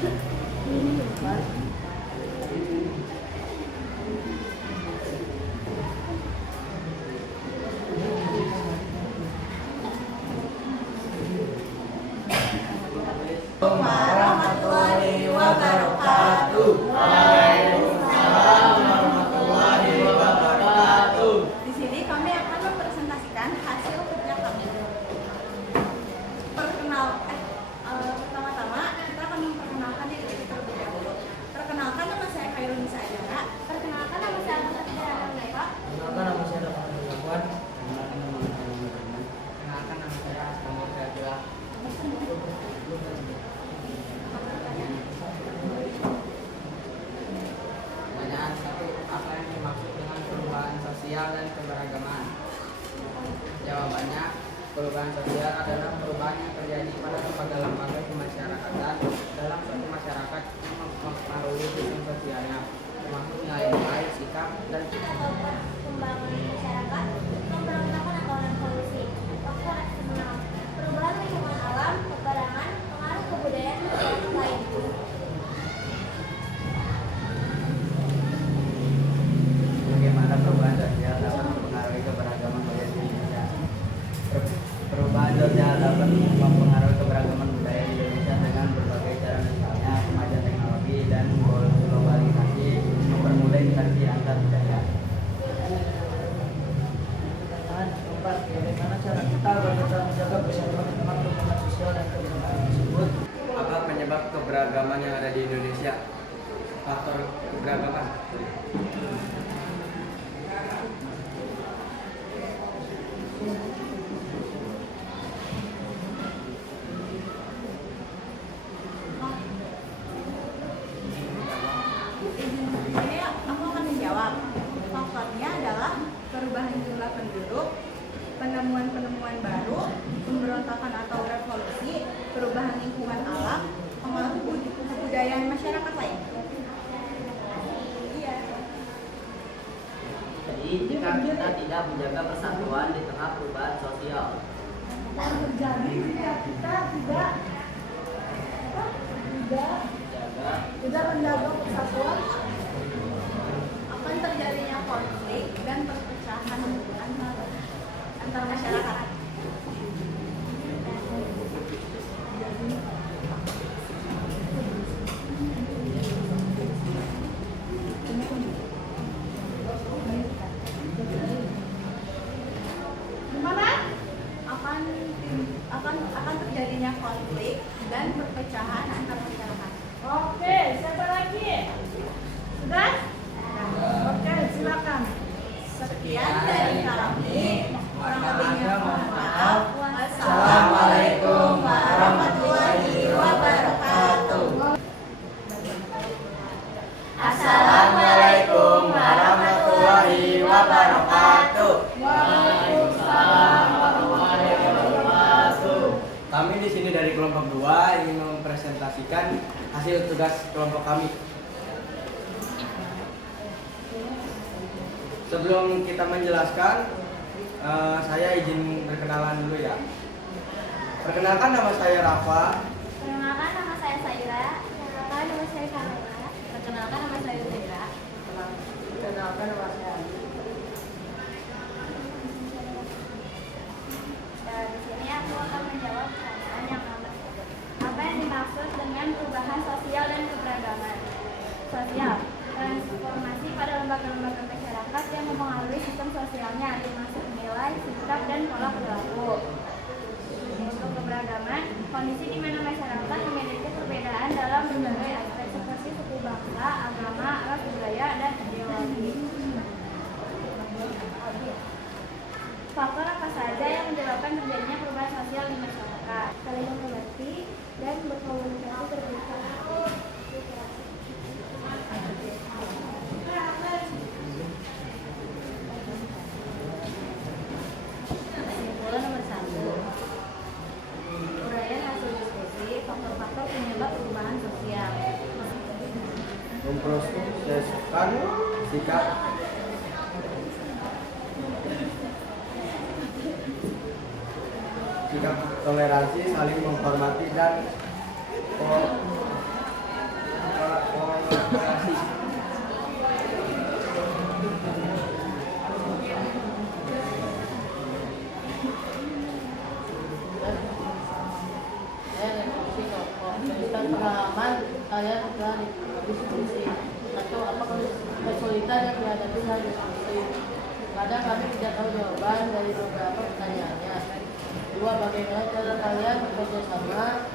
Warahmatullahi wabarakatuh. Waalaikumsalam warahmatullahi wabarakatuh. Di sini kami akan mempresentasikan hasil kerja kami. Pertama-tama kita akan memperkenalkan diri kita terlebih dahulu. Perkenalkan, nama saya Khairul Nisa Ajara. Perkenalkan, nama saya Ananta Tiara Neva. Perkenalkan, nama saya Dapat Perempuan. Perkenalkan, nama saya Asmur Gadula. Pertanyaan 1. Apa yang dimaksud dengan perubahan sosial dan keberagaman? Jawabannya, perubahan sosial adalah perubahan yang terjadi pada lembaga-lembaga kemasyarakatan dalam suatu masyarakat yang mempengaruhi sistem sosialnya, termasuk nilai-nilai, sikap, dan Pembangunan masyarakat, pemberontakan atau revolusi, faktor eksternal, perubahan lingkungan alam, peperangan, pengaruh kebudayaan, dan lain. bagaimana perubahan sosial dapat mempengaruhi keberagaman budaya di Indonesia. Perubahan sosial dapat mempengaruhi keberagaman budaya di Indonesia dengan berbagai cara, misalnya kemajuan teknologi dan globalisasi mempermudah interaksi antar budaya. Pertanyaan keempat, bagaimana cara kita agar tetap menjaga persatuan di tengah perubahan sosial dan keberagaman tersebut? Apa penyebab keberagaman yang ada di Indonesia? Faktor keberagaman. Ini aku akan menjawab. Faktornya adalah perubahan jumlah penduduk, penemuan-penemuan baru, pemberontakan atau revolusi, perubahan lingkungan alam, pengaruh kebudayaan masyarakat lain. Iya. Jadi, jika kita tidak menjaga persatuan di tengah perubahan sosial, Dan terjadi jika kita tidak menjaga persatuan, Akan terjadinya konflik dan perpecahan antar masyarakat. Akan terjadinya konflik dan perpecahan antar masyarakat. Oke, siapa lagi? Sudah? Oke, silakan. Sekian dari kami. Kurang lebihnya mohon maaf. Assalamualaikum warahmatullahi wabarakatuh. Assalamualaikum warahmatullahi wabarakatuh. Kami di sini dari kelompok 2 ingin mempresentasikan hasil tugas kelompok kami. Sebelum kita menjelaskan, saya izin berkenalan dulu ya. Perkenalkan, nama saya Rafa. Perkenalkan, nama saya Saira. Perkenalkan, nama saya Kamila. Perkenalkan, nama saya Zaira. Perkenalkan, nama saya Andi. Di sini aku akan menjawab pertanyaan yang nomor 1. Apa yang dimaksud dengan perubahan sosial dan keberagaman? Sosial, transformasi pada lembaga-lembaga masyarakat yang mempengaruhi sistem sosialnya, termasuk nilai, sikap, dan pola perilaku. Untuk keberagaman, kondisi di mana masyarakat memiliki perbedaan dalam berbagai aspek seperti suku bangsa, agama, ras, budaya, dan ideologi. Faktor apa saja yang menyebabkan terjadinya perubahan sosial di masyarakat? Saling mengerti dan berkomunikasi terbuka. Kesimpulan nomor 1. Uraian hasil diskusi faktor-faktor penyebab perubahan sosial. Memproseskan sikap toleransi, saling menghormati, dan pemahaman kalian telah diskusi. Satu, apa kesulitan yang dihadapi saat diskusi? Kadang kami tidak tahu jawaban dari beberapa pertanyaannya. Dua, bagaimana cara kalian bekerja sama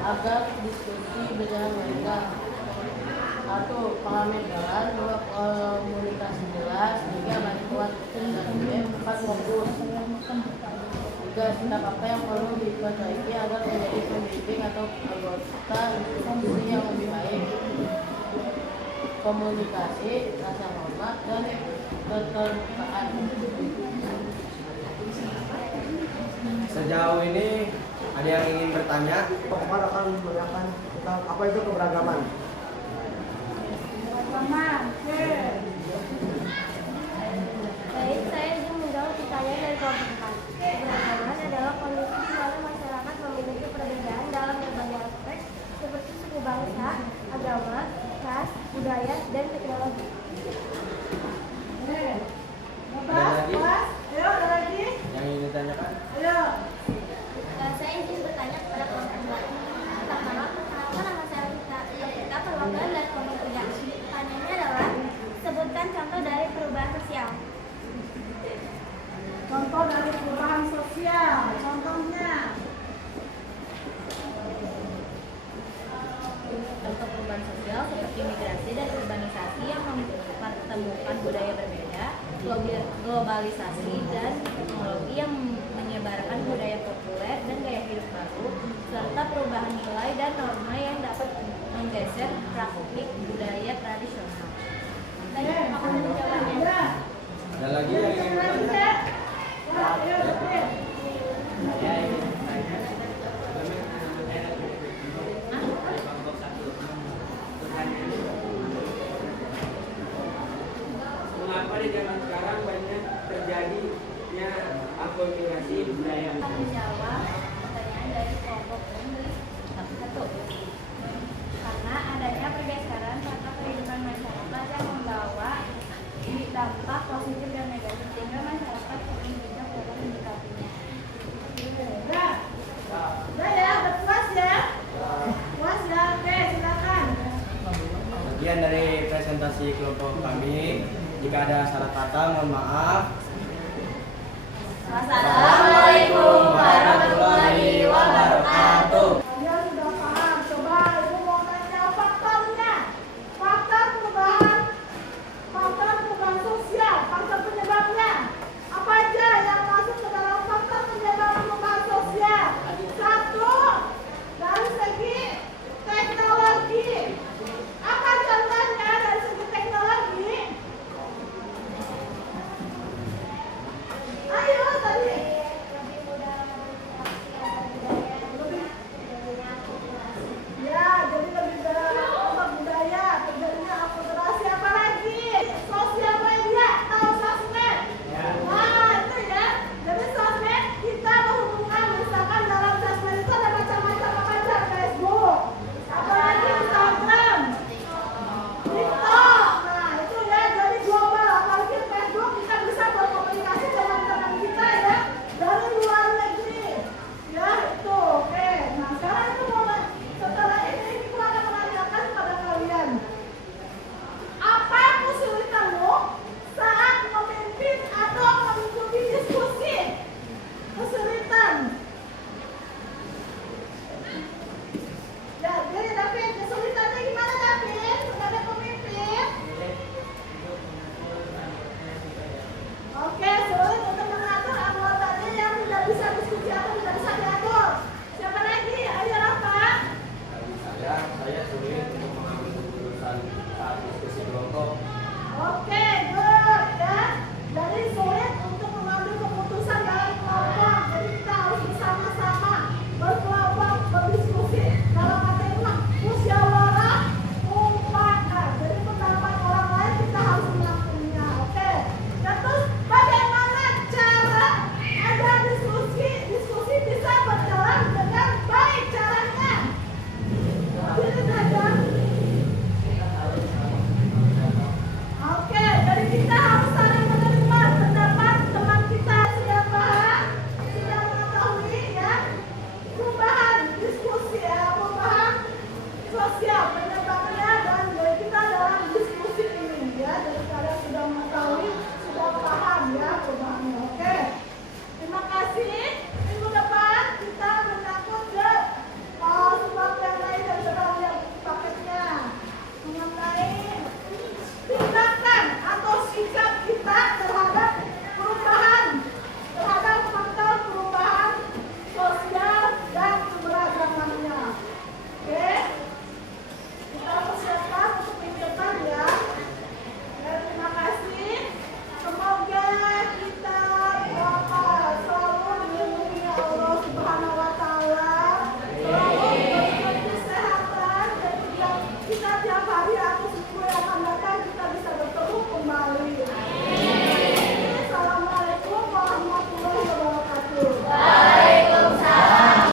agar diskusi berjalan lancar? Satu, pahami jalan. Dua, komunikasi jelas. Tiga, bantuan dan empat, fokus. Tiga, sikap apa yang perlu diperbaiki agar menjadi pembimbing atau anggota institusi yang lebih baik. Komunikasi, rasa hormat, dan keterbukaan. Sejauh ini ada yang ingin bertanya? Pak Omar akan menanyakan tentang apa itu keberagaman. Baik, saya ingin menjawab pertanyaan dari kelompok 4. Keberagaman adalah kondisi di mana masyarakat memiliki perbedaan dalam berbagai aspek seperti suku bangsa, agama, ras, budaya, dan teknologi. Ada lagi yang ingin ditanyakan? Saya ingin bertanya kepada kelompok 4. Pertama, kenapa nama saya kita perwakilan dari kelompok 3? Pertanyaannya adalah, sebutkan contoh dari perubahan sosial. Contoh dari perubahan sosial, contohnya. Contoh perubahan sosial seperti migrasi dan urbanisasi yang mempertemukan budaya berbeda, globalisasi dan teknologi yang menyebarkan budaya populer dan gaya hidup baru, serta perubahan nilai dan norma yang dapat menggeser praktik budaya tradisional. Terima kasih jawabannya. Ada lagi yang ingin bertanya? Mengapa di zaman sekarang banyak terjadinya akulturasi budaya? Menjawab pertanyaan dari kelompok 1. Karena adanya pergeseran pada kehidupan masyarakat yang membawa dampak positif dan negatif sehingga masyarakat sering bijak dalam menyikapinya. Udah ya, berpuas ya? Puas ya? Oke, silakan. Sekian dari presentasi kelompok kami. Jika ada salah kata, mohon maaf. Wassalamualaikum warahmatullahi wabarakatuh. Kalian sudah paham? Coba ibu mau tanya faktornya. Faktor perubahan sosial, faktor penyebabnya. Apa aja yang masuk ke dalam faktor penyebab perubahan sosial? Satu, dari segi teknologi. Apa contohnya dari segi teknologi? Ayo tadi. sosial penyebabnya dan kita dalam diskusi ini ya, jadi kalian sudah mengetahui, sudah paham ya perubahannya.